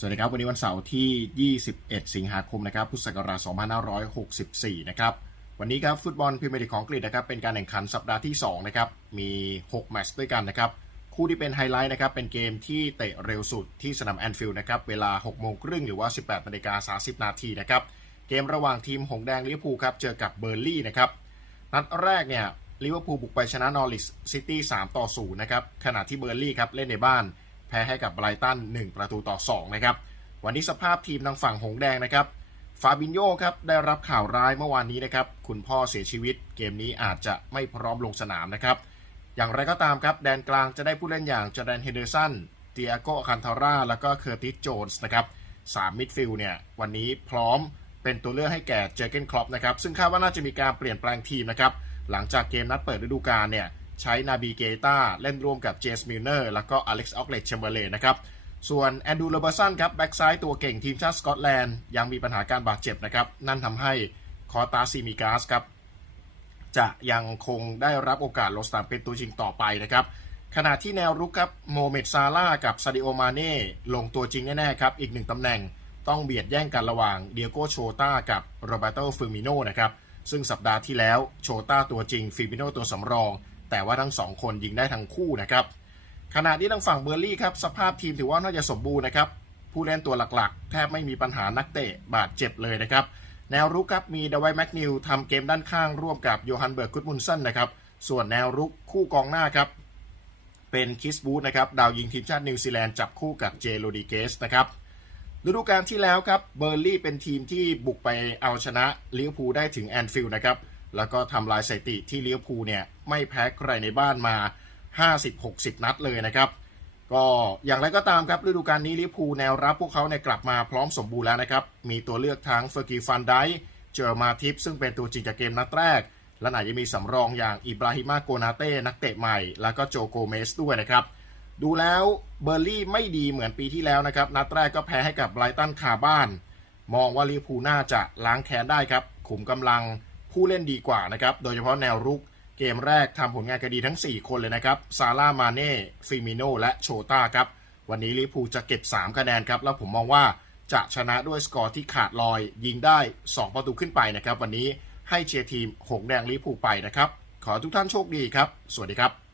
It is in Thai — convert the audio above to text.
สวัสดีครับวันนี้วันเสาร์ที่ 21 สิงหาคมนะครับพุทธศักราช 2564 นะครับวันนี้ครับฟุตบอลพรีเมียร์ลีกของอังกฤษนะครับเป็นการแข่งขันสัปดาห์ที่2นะครับมี6แมตช์ด้วยกันนะครับคู่ที่เป็นไฮไลท์นะครับเป็นเกมที่เตะเร็วสุดที่สนามแอนฟิลด์นะครับเวลา6โมงครึ่งหรือว่า 18นาฬิกา30 นาทีนะครับเกมระหว่างทีมหงแดงลิเวอร์พูลครับเจอกับเบอร์ลี่นะครับนัดแรกเนี่ยลิเวอร์พูลบุกไปชนะนอริสซิตี้3ต่อ0นะครับขณะที่เบอร์ลี่ครับเล่นในบ้าน แพ้ให้กับไบรตัน 1 ประตูต่อ 2 นะครับ วันนี้สภาพทีมทางฝั่งหงแดงนะครับ ฟาบินโยครับได้รับข่าวร้ายเมื่อวานนี้นะครับ คุณพ่อเสียชีวิต เกมนี้อาจจะไม่พร้อมลงสนามนะครับ อย่างไรก็ตามครับ แดนกลางจะได้ผู้เล่นอย่างจอร์แดนเฮเดอร์สันเตียโกคันทาร่า แล้วก็เคอร์ติสโจนส์นะครับสามมิดฟิลด์เนี่ยวันนี้พร้อมเป็นตัวเลือกให้แก่เจอเกนคลอปนะครับซึ่งคาดว่าน่าจะมีการเปลี่ยนแปลงทีมนะครับหลังจากเกมนัดเปิดฤดูกาลเนี่ย ใช้นาบีเกตาเล่นร่วมกับเจสมิลเนอร์แล้วก็อเล็กซ์ออกเลตเชมเบอร์เลนนะครับ ส่วนแอนดูโรเบอร์สันครับแบ็กซ้ายตัวเก่งทีมชาติสกอตแลนด์ยังมีปัญหาการบาดเจ็บนะครับ นั่นทำให้คอตาซิมิกาสครับจะยังคงได้รับโอกาสลงสนามเป็นตัวจริงต่อไปนะครับ ขณะที่แนวรุกครับโมเมดซาร่ากับซาดิโอมาเน่ลงตัวจริงแน่ๆครับ อีกหนึ่งตำแหน่งต้องเบียดแย่งกันระหว่างเดียโกโชตากับโรเบโตฟิมิโนนะครับ ซึ่งสัปดาห์ที่แล้วโชตาตัวจริงฟิมิโนตัวสำรอง แต่ว่าทั้งสองคนยิงได้ทั้งคู่นะครับขณะที่ทางฝั่งเบอร์ลี่ครับสภาพทีมถือว่าน่าจะสมบูรณ์นะครับผู้เล่นตัวหลักๆ แทบไม่มีปัญหานักเตะบาดเจ็บเลยนะครับแนวรุกครับมีเดวายแม็กนิวทำเกมด้านข้างร่วมกับโยฮันเบิร์กกุดมุนสันนะครับส่วนแนวรุกคู่กองหน้าครับเป็นคิสบูธนะครับดาวยิงทีมชาตินิวซีแลนด์จับคู่กับเจโรดิเกสนะครับฤดูกาลที่แล้วครับเบอร์ลี่เป็นทีมที่บุกไปเอาชนะลิเวอร์พูลได้ถึงแอนฟิลด์นะครับ แล้วก็ทำลายสถิติที่ลิเวอร์พูเนี่ยไม่แพ้ใครในบ้านมา 50-60 นัดเลยนะครับ ก็อย่างไรก็ตามครับฤดูกาลนี้ลิเวอร์พูลแนวรับพวกเขาเนี่ยกลับมาพร้อมสมบูรณ์แล้วนะครับ มีตัวเลือกทั้งเฟอร์กีฟันไดเจอมาทิปซึ่งเป็นตัวจริงจากเกมนัดแรก และอาจจะมีสำรองอย่างอิบราฮิมาโกนาเต้นักเตะใหม่ แล้วก็โจโกเมสด้วยนะครับดูแล้วเบอร์ลี่ไม่ดีเหมือนปีที่แล้วนะครับ นัดแรกก็แพ้ให้กับไบรตันคาบ้าน มองว่าลิเวอร์พูลน่าจะล้างแค้นได้ครับขุมกำลัง ผู้เล่นดีกว่านะครับ โดยเฉพาะแนวรุกเกมแรกทำผลงานกดีทั้ง 4 คนเลยนะครับ ซาร่า มาเน่ ฟิมิโน และโชตาครับ วันนี้ลิปูจะเก็บ 3 คะแนนครับ แล้วผมมองว่าจะชนะด้วยสกอร์ที่ขาดลอย ยิงได้ 2 ประตูขึ้นไปนะครับ วันนี้ให้เชียร์ทีมหงแดงลิปูไปนะครับ ขอทุกท่านโชคดีครับ สวัสดีครับ